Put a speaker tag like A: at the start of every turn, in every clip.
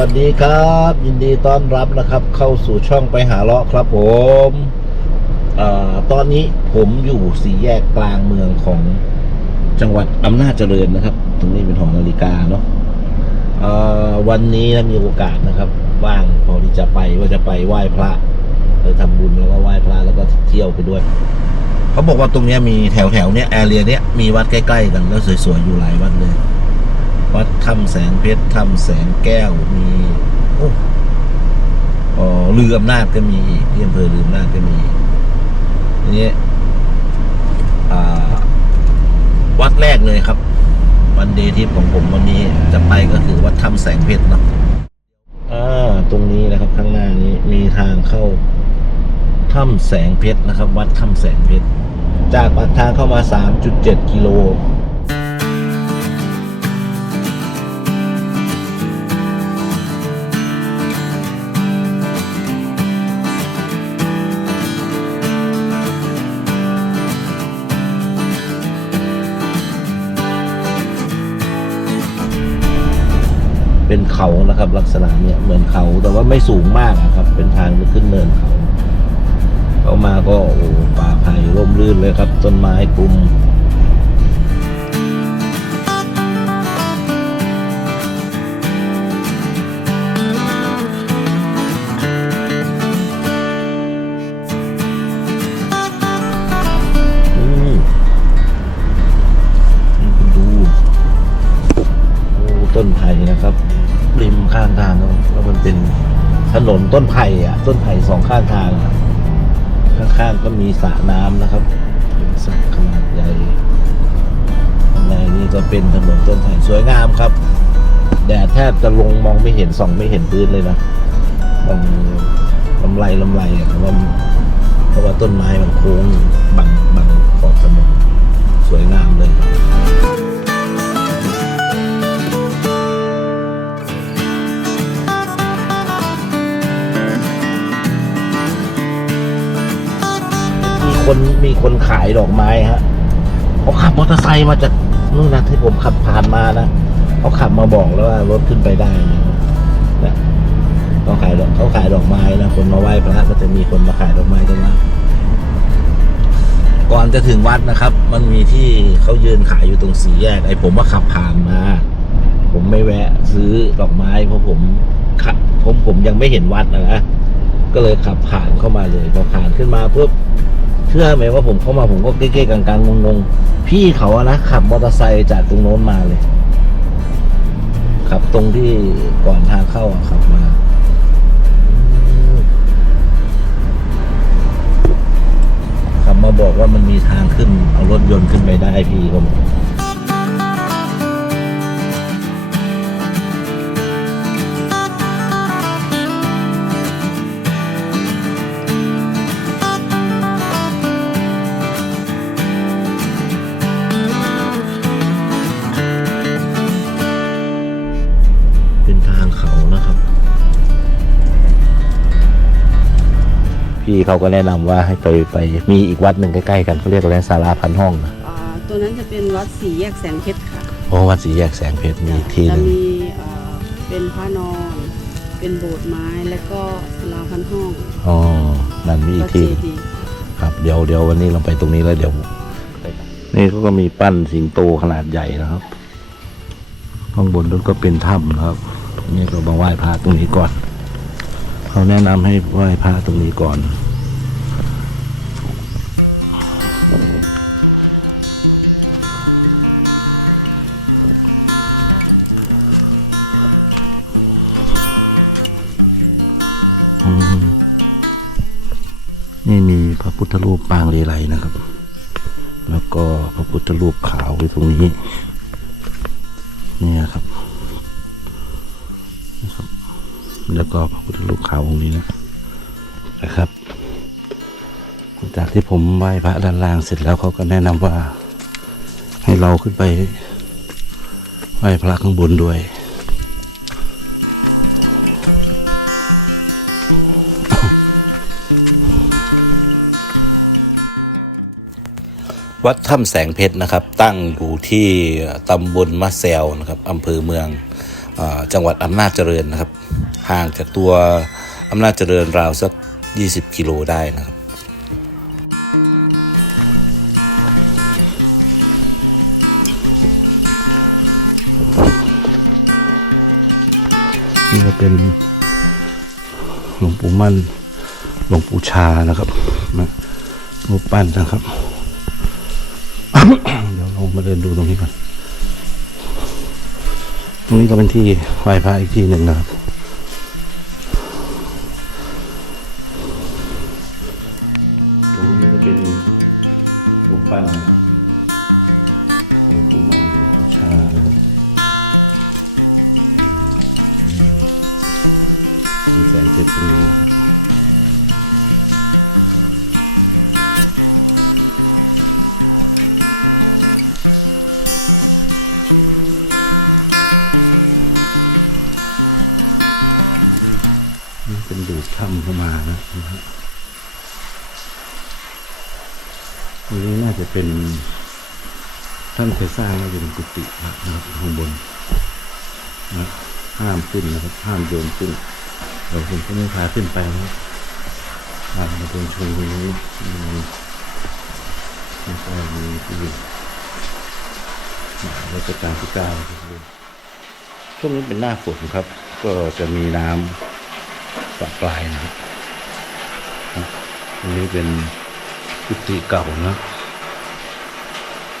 A: สวัสดีครับ ยินดีต้อนรับนะครับ เข้าสู่ช่องไปหาเลาะครับผมอตอนนี้ผมอยู่สี่แยกกลางเมืองของจังหวัดอำนาจเจริญนะครับ ตรงนี้เป็นหอนาฬิกาเนาะวันนี้นะมีโอกาสนะครับว่างพอที่จะไปว่าจะไปไหว้พระไปทำบุญแล้วก็ไหว้พระแล้วก็เที่ยวไปด้วย เขาบอกว่าตรงนี้มีแถวแถวๆเนี้ยแอเรียเนี้ยมีวัดใกล้ๆกันแล้วสวยๆอยู่หลายวัดเลย วัดถ้ำแสงเพชรถ้ำแสงแก้วมีโอ้อ๋อลืออำนาจก็มีอีกที่อำเภอลืออำนาจก็มีนี่วัดแรกเลยครับ วันเดย์ทริปของผมวันนี้จะไปก็คือวัดถ้ำแสงเพชรเนาะอ่าตรงนี้นะครับข้างหน้านี้มีทางเข้าถ้ำแสงเพชรนะครับ วัดถ้ำแสงเพชรจากปากทางเข้ามา 3.7 กิโล เป็นเขานะครับ ลักษณะเนี่ยเหมือนเขาแต่ว่าไม่สูงมากอะครับ เป็นทางขึ้นเนินเขาเข้ามาก็โอ้ป่าไผ่ร่มรื่นเลยครับ ต้นไม้กลุ่ม เป็นถนนต้นไผ่อะต้นไผ่สองข้างทางข้างๆก็มีสระน้ำนะครับเป็นสระขนาดใหญ่ข้างในนี่ก็เป็นถนนต้นไผ่สวยงามครับแดดแทบจะลงมองไม่เห็นส่องไม่เห็นพื้นเลยนะมองลำไรลำไรเพราะว่าเพราะว่าต้นไม้มันโค้งบังบังขอบถนนสวยงามเลย คนมีคนขายดอกไม้ฮะเขาขับมอเตอร์ไซค์มาจากนู่นนะที่ผมขับผ่านมานะเขาขับมาบอกแล้วว่ารถขึ้นไปได้นะเขาขายดอกเขาขายดอกไม้นะคนมาไหว้พระก็จะมีคนมาขายดอกไม้กันนะก่อนจะถึงวัดนะครับ มันมีที่เขายืนขายอยู่ตรงสี่แยกไอ้ผมว่าขับผ่านมา ผมไม่แวะซื้อดอกไม้เพราะผมขับผมผมยังไม่เห็นวัดนะนะก็เลยขับผ่านเข้ามาเลยพอผ่านขึ้นมาปุ๊บ เชื่อไหมว่าผมเข้ามาผมก็เก๊ๆกลางๆงงๆพี่เขาอะนะขับมอเตอร์ไซค์จากตรงโน้นมาเลยขับตรงที่ก่อนทางเข้าอะขับมาขับมาบอกว่ามันมีทางขึ้นเอารถยนต์ขึ้นไปได้พี่ก็บอก พี่เขาก็แนะนำว่าให้ไปไปมีอีกวัดหนึ่งใกล้ๆกันเขาเรียกว่าอะไรสาราพันห้องนะ
B: อ่าตัวนั้นจะเป็นวัดสีแยกแสงเพชรค่ะ
A: โอ้วัดสีแยกแสงเพชรมีอีกที่ห
B: จะ
A: นึ่ง
B: มีอ่าเป็นพระนอน เป็นโบสถ์ไม้และก็ศาลาพันห้อง
A: อ๋อนั่นมีอี
B: วั
A: ก
B: ด
A: ที่
B: เจ
A: หนึ่ง
B: ดีย์
A: ครับเดี๋ยวเดี๋ยววันนี้เราไปตรงนี้แล้วเดี๋ยว นี่เขาก็มีปั้นสิงโตขนาดใหญ่นะครับ ข้างบนนั้นก็เป็นถ้ำนะครับตรงนี้เรามาไหว้พระตรงนี้ก่อน เขาแนะนำให้ไหว้พระตรงนี้ก่อนอืมนี่มีพระพุทธรูปปางเลไลนะครับ แล้วก็พระพุทธรูปขาวอยู่ตรงนี้ เนี่ยครับ แล้วก็พระพุทธรูปขาวองค์นี้นะนะครับจากที่ผมไหว้พระด้านล่างเสร็จแล้วเขาก็แนะนำว่า ให้เราขึ้นไปไหว้พระข้างบนด้วยวัดถ้ำแสงเพชรนะครับ ตั้งอยู่ที่ตำบลมะแซวนะครับอำเภอเมือง จังหวัดอำนาจเจริญนะครับ ห่างจากตัวอำนาจเจริญราวสัก 20 กิโลได้นะครับนี่ก็เป็นหลวงปู่มั่นหลวงปู่ชานะครับนะรูปปั้นนะครับ เดี๋ยวเรามาเดินดูตรงนี้ก่อน ตรงนี้ก็เป็นที่ไหว้พระอีกที่หนึ่งนะครับ ตรงนี้ก็เป็นรูปปั้นนะครับหลวงปู่มั่นหลวงปู่ชานะครับมีแสงเพชรตรงนี้นะครับ เป็นท่านเคยสร้างน่าจะเป็นกุฏินะครับข้างบนนะห้ามขึ้นนะครับ ห้ามโยนขึ้นเดี๋ยวผมก็ไม่พาขึ้นไปนะครับพามาเดินชมตรงนี้มีแล้วก็มีที่รัชกาลที่เก้าครับช่วงนี้เป็นหน้าฝนครับ ก็จะมีน้ำปะปลายนะครับตรงนี้เป็นกุฏิเก่านะ แ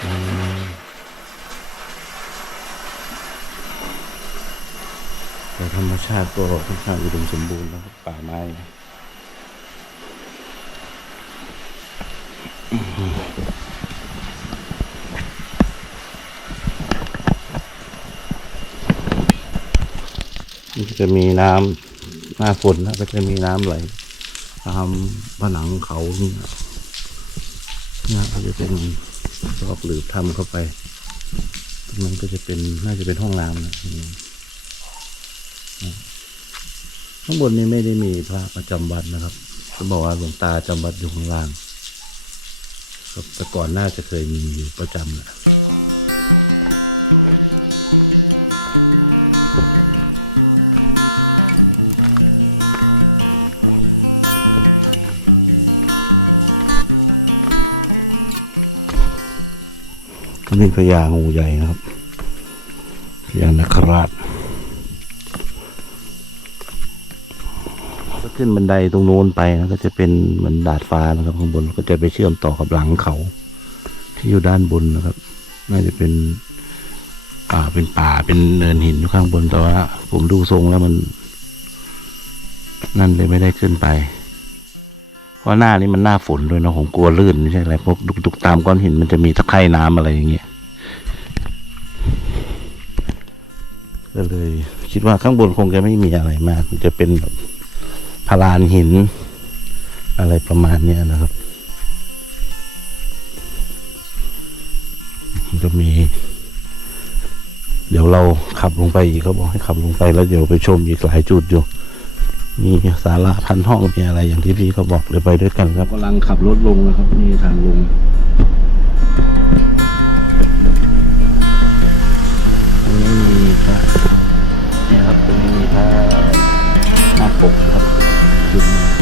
A: ต่ธรรมชาติก็ค่อนข้างอุดมสมบูรณ์นะครับป่าไม้จะมีน้ำหน้าฝนนะก็จะมีน้ำไหลตามผนังเขาเนี่นะนะก็จะเป็น รอบหรือทำเข้าไปตรงนั้นก็จะเป็นน่าจะเป็นห้องน้ำนะข้างบนนี้ไม่ได้มีพระประจำวัดนะครับจะบอกว่าหลวงตาจำวัดอยู่ข้างล่างแต่ก่อนน่าจะเคยมีอยู่ประจำแหละ ก็มีพญางูใหญ่นะครับพญานาคราชก็ขึ้นบันไดตรงโน้นไปนะก็จะเป็นเหมือนดาดฟ้านะครับข้างบนก็จะไปเชื่อมต่อกับหลังเขา ที่อยู่ด้านบนนะครับ น่าจะเป็นป่าเป็นป่าเป็นเนินหินอยู่ข้างบนแต่ว่าผมดูทรงแล้วมัน นั่นเลยไม่ได้ขึ้นไป เพราะหน้านี้มันหน้าฝนด้วยนะผมกลัวลื่นไม่ใช่อะไรเพราะดุกๆตามก้อนหินมันจะมีตะไคร่น้ำอะไรอย่างเงี้ยก็เลย คิดว่าข้างบนคงจะไม่มีอะไรมากจะเป็นแบบพลานหิน อะไรประมาณเนี้ยนะครับจะมี เดี๋ยวเราขับลงไปอีกเขาบอกให้ขับลงไปแล้วเดี๋ยวไปชมอีกหลายจุดอยู่ มีสาระพันห้องมีอะไรอย่างที่พี่เขาบอกเดี๋ยวไปด้วยกันครับกำลังขับรถลงนะครับนี่ทางลงตรงนี้มีพระเนี่ยครับตรงนี้มีพระหน้าปกครับจุดนี้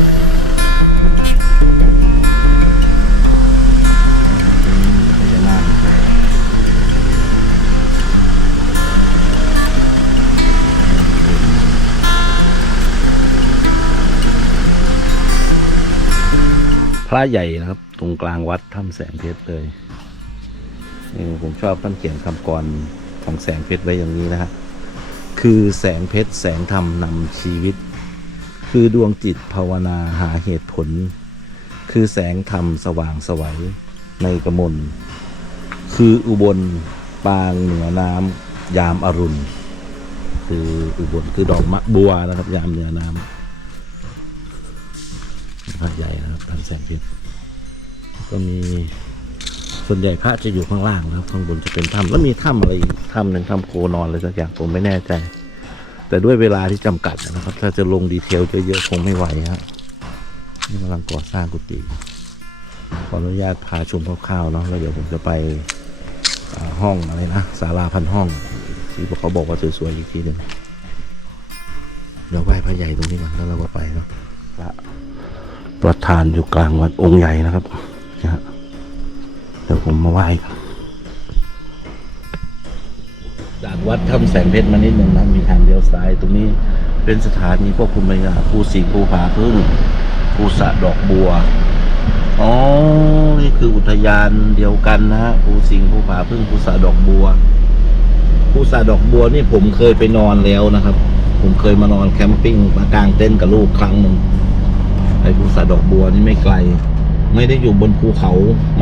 A: พระใหญ่นะครับ ตรงกลางวัดถ้ำแสงเพชรเลยผมชอบท่านเขียนคำกรของแสงเพชรไว้อย่างนี้นะฮะคือแสงเพชรแสงธรรมนำชีวิต คือดวงจิตภาวนาหาเหตุผล คือแสงธรรมสว่างสวัยในกมลคืออุบลปางเหนือน้ำยามอรุณ คืออุบลคือดอกมะบัวนะครับ ยามเหนือน้ำ พระใหญ่นะครับท่านแสงเพชรก็มีส่วนใหญ่พระจะอยู่ข้างล่างนะครับข้างบนจะเป็นถ้ำแล้วมีถ้ำอะไรอีกถ้ำหนึ่งถ้ำโคนอนอะไรสักอย่างผมไม่แน่ใจ แต่ด้วยเวลาที่จำกัดนะครับ ถ้าจะลงดีเทลเยอะๆคงไม่ไหวฮะนี่กำลังก่อสร้างกุฏิขออนุญาตพาชมคร่าวๆเนาะแล้วเดี๋ยวผมจะไปห้องอะไรนะศาลาพันห้องที่เขาบอกว่าสวยๆอีกทีหนึ่งเดี๋ยวไหว้พระใหญ่ตรงนี้ก่อนแล้วเราก็ไปเนาะพระ ประธานอยู่กลางวัดองค์ใหญ่นะครับนะฮะเดี๋ยวผมมาไหว้กันจากวัดถ้ำแสงเพชรมานิดหนึ่งนะมีทางเลี้ยวซ้าย ตรงนี้เป็นสถานีควบคุมบรรยากาศภูสิงห์ภูผาพึ่งภูสะดอกบัวอ๋อ นี่คืออุทยานเดียวกันนะฮะภูสิงห์ภูผาพึ่งภูสะดอกบัวภูสะดอกบัวนี่ผมเคยไปนอนแล้วนะครับ ผมเคยมานอนแคมปิ้งมากางเต็นกับลูกครั้งหนึ่ง ภูสะดอกบัวนี่ไม่ไกล ไม่ได้อยู่บนภูเขา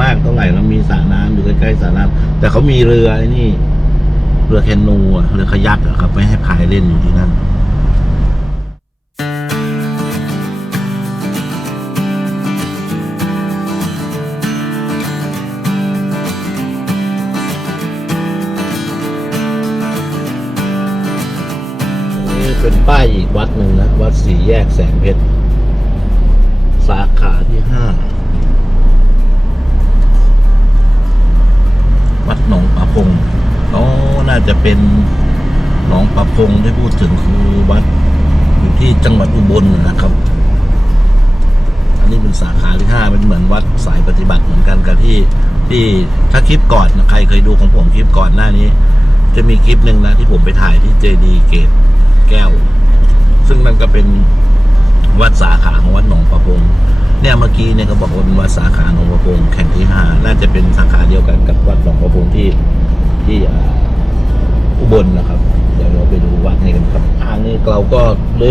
A: มากเท่าไหร่แล้วมีสระน้ำอยู่ใกล้ๆสระน้ำแต่เขามีเรือไอ้นี่ เรือแคนูเรือขยักครับไม่ให้พายเล่นอยู่ที่นั่นนี่เป็นป้ายอีกวัดหนึ่งนะ วัดสีแยกแสงเพชร สาขาที่ห้าวัดหนองปะพงอ๋อน่าจะเป็นหนองปะพงที่พูดถึงคือวัดอยู่ที่จังหวัดอุบลนะครับ อันนี้เป็นสาขาที่ห้าเป็นเหมือนวัดสายปฏิบัติเหมือนกันกับที่ที่ถ้าคลิปก่อนใครเคยดูของผมคลิปก่อนหน้านี้ จะมีคลิปหนึ่งนะที่ผมไปถ่ายที่เจดีเกตแก้ว ซึ่งนั่นก็เป็น วัดสาขาของวัดหนองประพงเนี่ยเมื่อกี้เนี่ยเขาบอกว่าเป็นวัดสาขาหนองประพงแข่งที่ห้าน่าจะเป็นสาขาเดียวกันกับวัดหนองประพงที่ที่อ่าอุบลนะครับ เดี๋ยวเราไปดูวัดนี้กันครับทางนี้เราก็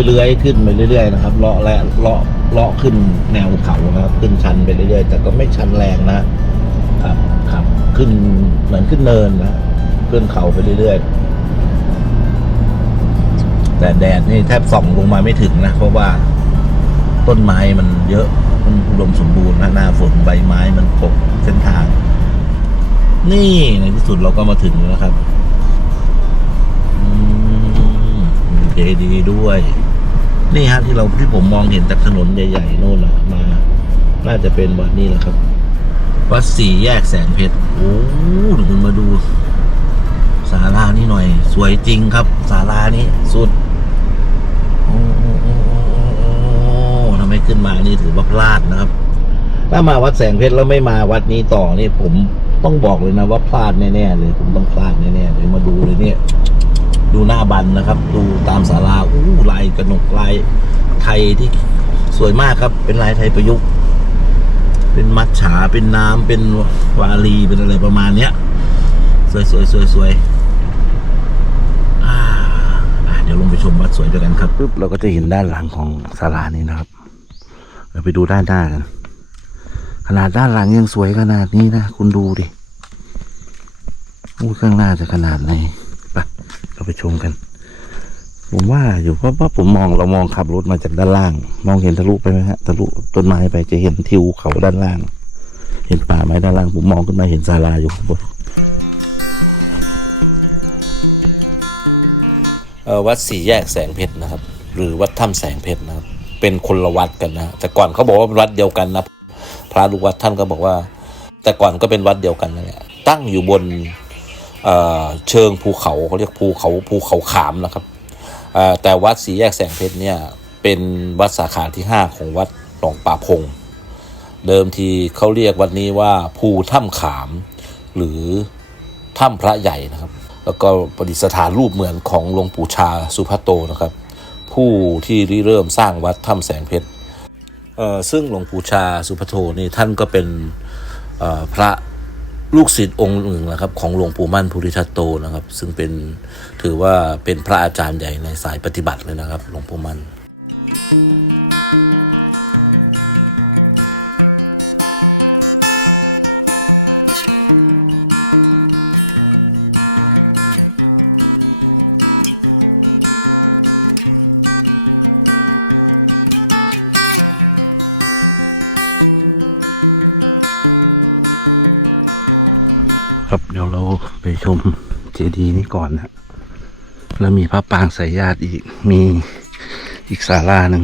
A: เรื่อยๆขึ้นไปเรื่อย ๆ นะครับเลาะและเลาะเลาะขึ้นแนวเขานะครับ ขึ้นชันไปเรื่อยๆ แต่ก็ไม่ชันแรงนะครับครับขึ้นเหมือนขึ้นเนินนะขึ้นเขาไปเรื่อยๆแต่แดดนี่แทบส่องลงมาไม่ถึงนะ เพราะว่า ต้นไม้มันเยอะมันอุดมสมบูรณ์นะหน้าฝนใบไม้มันปกเส้นทาง นี่ในที่สุดเราก็มาถึงแล้วครับอืมมีเจดีด้วย นี่ฮะที่เราที่ผมมองเห็นจากถนนใหญ่ๆโน่นนะมา น่าจะเป็นวัดนี้แหละครับ วัดสี่แยกแสงเพชรโอ้เดี๋ยวคุณมาดูศาลานี่หน่อย สวยจริงครับศาลานี้สุด ขึ้นมานี่ถือว่าพลาดนะครับ ถ้ามาวัดแสงเพชรแล้วไม่มาวัดนี้ต่อนี่ผมต้องบอกเลยนะว่าพลาดแน่ๆเลย ผมต้องพลาดแน่ๆเลยมาดูเลยเนี่ย ดูหน้าบันนะครับ ดูตามศาลาอู้ลายกระหนกลายไทยที่สวยมากครับ เป็นลายไทยประยุกต์ เป็นมัดฉาเป็นน้ำเป็นวาลีเป็นอะไรประมาณเนี้ย สวยสวยสวยสวยอ่าเดี๋ยวลงไปชมวัดสวยด้วยกันครับปุ๊บเราก็จะเห็นด้านหลังของศาลานี้นะครับ เราไปดูด้านหน้ากัน ขนาดด้านหลังยังสวยขนาดนี้นะ คุณดูดิอู้ข้างหน้าจะขนาดไหนไปเราไปชมกัน ผมว่าอยู่เพราะว่าผมมองเรามองขับรถมาจากด้านล่าง มองเห็นทะลุไปไหมฮะทะลุต้นไม้ไปจะเห็นทิวเขาด้านล่าง เห็นป่าไม้ด้านล่าง ผมมองขึ้นมาเห็นศาลาอยู่ข้างบน
C: วัดสี่แยกแสงเพชรนะครับ หรือวัดถ้ำแสงเพชรนะครับ เป็นคนละวัดกันนะแต่ก่อนเขาบอกว่าวัดเดียวกันนะพระลูกวัดท่านก็บอกว่า แต่ก่อนก็เป็นวัดเดียวกันนั่นแหละตั้งอยู่บนเเชิงภูเขาเขาเรียกภูเขาภูเขาขามนะครับแต่วัดสีแยกแสงเพชรเนี่ยเป็นวัดสาขาที่ห้าของวัดหนองป่าพง เดิมทีเขาเรียกวัดนี้ว่าภูถ้ำขาม หรือถ้ำพระใหญ่นะครับ แล้วก็ประดิษฐานรูปเหมือนของหลวงปู่ชาสุภัตโตนะครับ ผู้ที่ริเริ่มสร้างวัดถ้ำแสงเพชรเอ่อซึ่งหลวงปู่ชาสุภโตนี่ท่านก็เป็นเอ่อพระลูกศิษย์องค์หนึ่งนะครับ ของหลวงปู่มั่นภูริทัตโตนะครับ ซึ่งเป็นถือว่าเป็นพระอาจารย์ใหญ่ในสายปฏิบัติเลยนะครับ หลวงปู่มั่น
A: ครับเดี๋ยวเราไปชมเจดีย์นี้ก่อนนะแล้วมีพระปางสายญาติอีกมีอีกศาลาหนึ่ง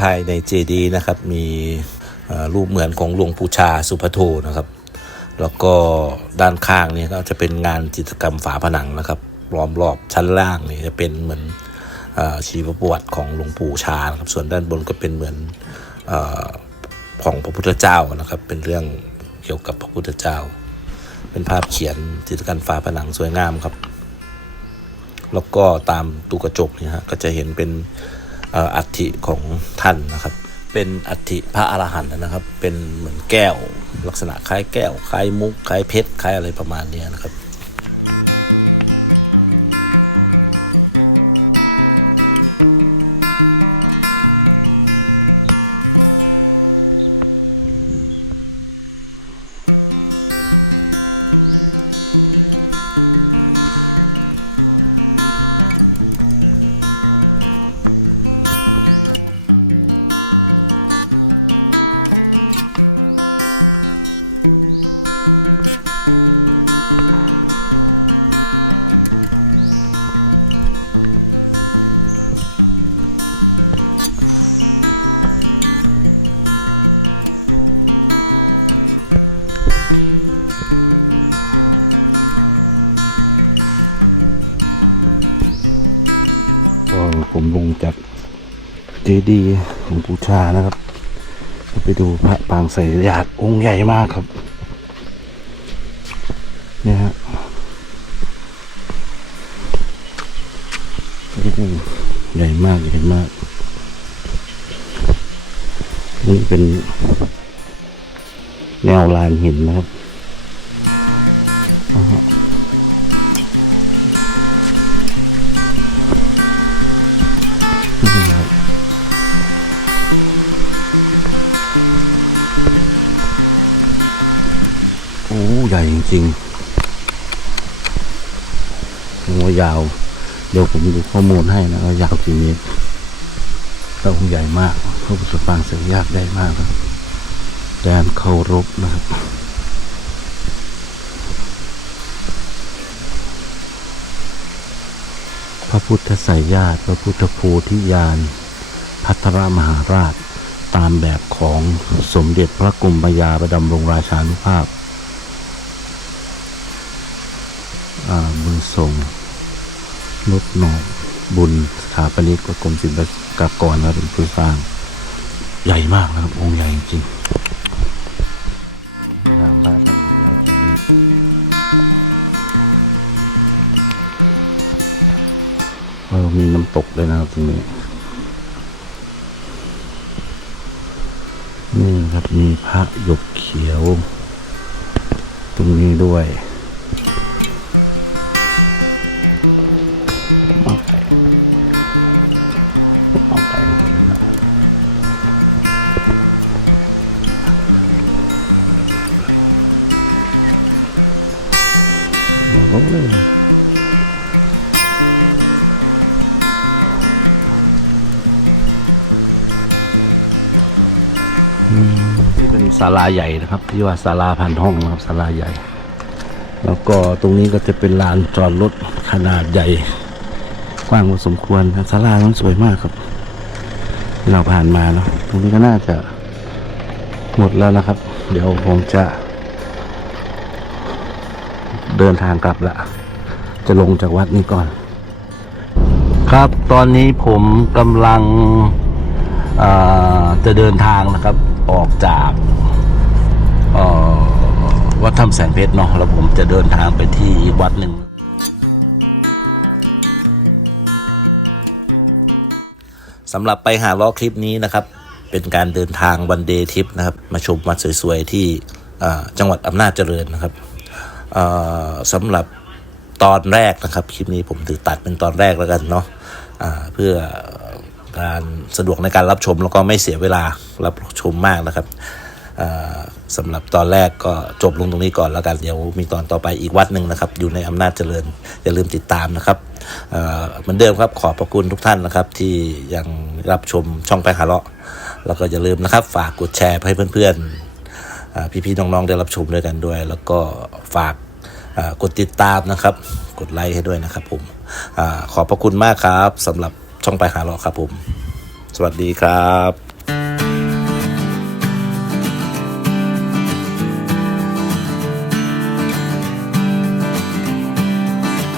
A: ภายในเจดีย์นะครับมีรูปเหมือนของหลวงปู่ชาสุพโทนะครับ แล้วก็ด้านข้างนี่ก็จะเป็นงานจิตรกรรมฝาผนังนะครับล้อมรอบชั้นล่างนี่จะเป็นเหมือนอชีวประวัติของหลวงปู่ชานะครับส่วนด้านบนก็เป็นเหมือนอของพระพุทธเจ้านะครับ เป็นเรื่องเกี่ยวกับพระพุทธเจ้า เป็นภาพเขียนจิตรกรรมฝาผนังสวยงามครับ แล้วก็ตามตู้กระจกเนี่ยฮะก็จะเห็นเป็น อัฐิของท่านนะครับ เป็นอัฐิพระอรหันต์นะครับ เป็นเหมือนแก้ว ลักษณะคล้ายแก้วคล้ายมุกคล้ายเพชรคล้ายอะไรประมาณนี้นะครับ ดีย์หลวงปู่ชานะครับ ไปดูพระปางใส่ญาติองค์ใหญ่มากครับ เนี่ยฮะใหญ่มากใหญ่มาก นี่เป็นแนวลานหินนะครับ ญ่จริงๆหัวยาว เดี๋ยวผมดูข้อมูลให้นะว่ายาวกี่เมตรต่องใหญ่มากพระพุทธปางเสียยากได้มากครับแดนเคารพนะครับพระพุทธไสยญาติพระพุทธโพธิญาณพัทรมหาราช ตามแบบของสมเด็จพระกรมยาประดำรงราชานุภาพ บุญส่งนุดหนอกบุญสถาปนิกกรมศิลปากรนะครับเป็นผู้สร้าง ใหญ่มากนะครับ องค์ใหญ่จริงๆงามมากครับยาวจริงเรามีน้ำตกด้วยนะครับตรงนี้ นี่ครับมีพระหยกเขียว ตรงนี้ด้วย ศาลาใหญ่นะครับที่ว่าศาลาพันห้องนะครับศาลาใหญ่ แล้วก็ตรงนี้ก็จะเป็นลานจอดรถขนาดใหญ่ กว้างพอสมควรศาลานั้นสวยมากครับที่เราผ่านมาเนาะตรงนี้ก็น่าจะหมดแล้วนะครับ เดี๋ยวผมจะ เดินทางกลับละจะลงจากวัดนี้ก่อน ครับตอนนี้ผมกำลังจะเดินทางนะครับออกจาก วัดถ้ำแสงเพชรเนาะแล้วผมจะเดินทางไปที่วัดหนึ่งสำหรับไปหาล้อคลิปนี้นะครับ เป็นการเดินทางวันเดย์ทริปนะครับ มาชมวัดสวยๆที่จังหวัดอำนาจเจริญนะครับสำหรับตอนแรกนะครับ คลิปนี้ผมถือตัดเป็นตอนแรกแล้วกันเนาะอ่าเพื่อการสะดวกในการรับชมแล้วก็ไม่เสียเวลารับชมมากนะครับ สำหรับตอนแรกก็จบลงตรงนี้ก่อนแล้วกัน เดี๋ยวมีตอนต่อไปอีกวัดหนึ่งนะครับ อยู่ในอำนาจเจริญ อย่าลืมติดตามนะครับเหมือนเดิมครับขอบพระคุณทุกท่านนะครับ ที่ยังรับชมช่องไปหาเลาะ แล้วก็อย่าลืมนะครับ ฝากกดแชร์ให้เพื่อนๆ พี่ๆน้องๆได้รับชมด้วยกันด้วย แล้วก็ฝากกดติดตามนะครับ กดไลค์ให้ด้วยนะครับ ผมอขอบพระคุณมากครับสำหรับช่องไปหาเราะครับผม สวัสดีครับ